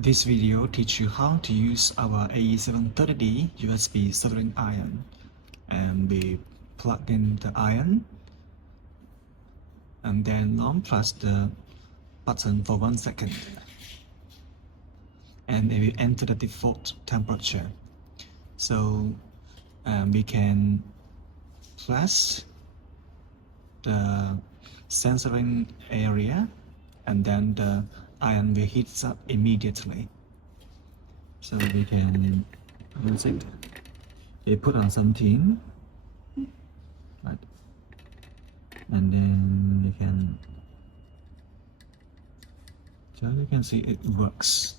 This video teach you how to use our AE730D USB soldering iron, and we plug in the iron and then non-press the button for 1 second, and it will enter the default temperature. So we can press the sensoring area, and then the iron will heat up immediately. So we can use it. We put on something, right? And then we can, so you can see it works.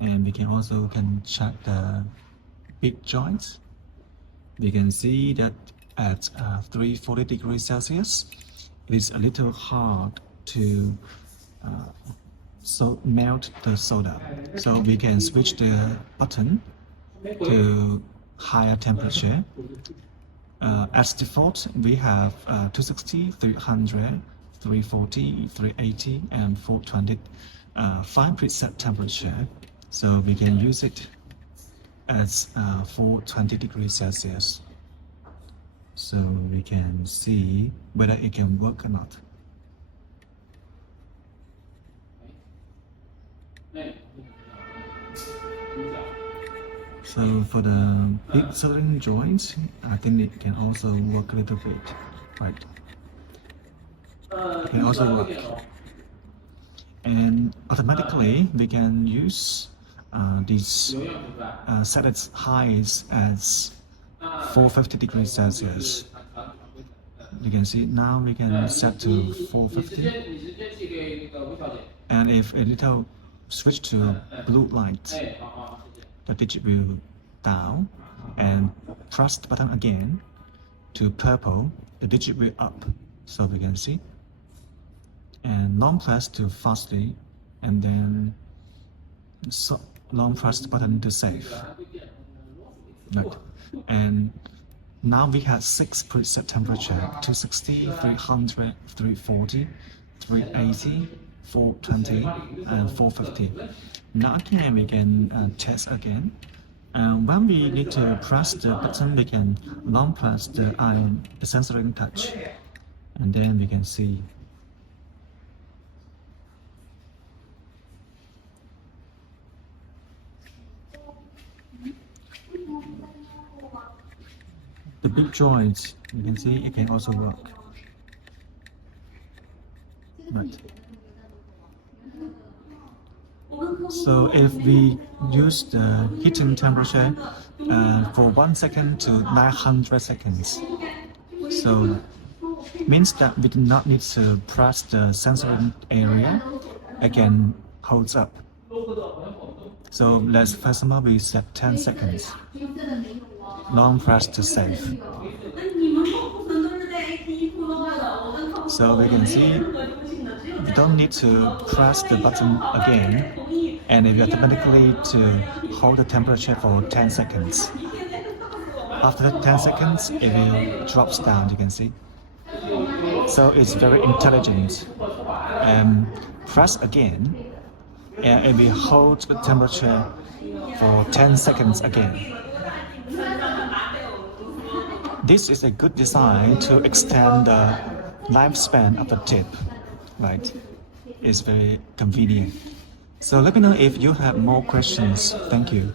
And we can also check the big joints. We can see that at 340 degrees Celsius, it is a little hard to melt the solder. So we can switch the button to higher temperature. As default, we have 260, 300, 340, 380, and 420, 5 preset temperature. So we can use it as 420 degrees Celsius. So we can see whether it can work or not. So for the big soldering joints, I think it can also work a little bit, right? It can also work. And automatically, we can use this set its highs as 450 degrees Celsius. You can see now we can set to 450. And if a little switch to blue light, the digit will down, and press the button again to purple, the digit will up. So we can see. And long press to fastly, and then long press the button to save. Right. And now we have 6 preset temperature: 260, 300, 340, 380, 420, and 450. Now again we can test again. When we need to press the button, we can long press the iron, the sensoring touch, and then we can see. The big joints, you can see it can also work. Right. So if we use the heating temperature for 1 second to 900 seconds, so means that we do not need to press the sensoring area, again holds up. So let's first of all we set 10 seconds. Long press to save. So we can see we don't need to press the button again, and it will automatically to hold the temperature for 10 seconds. After 10 seconds, it will drops down, you can see. So it's very intelligent. Press again, and it will hold the temperature for 10 seconds again. This is a good design to extend the lifespan of the tip, right? It's very convenient. So let me know if you have more questions. Thank you.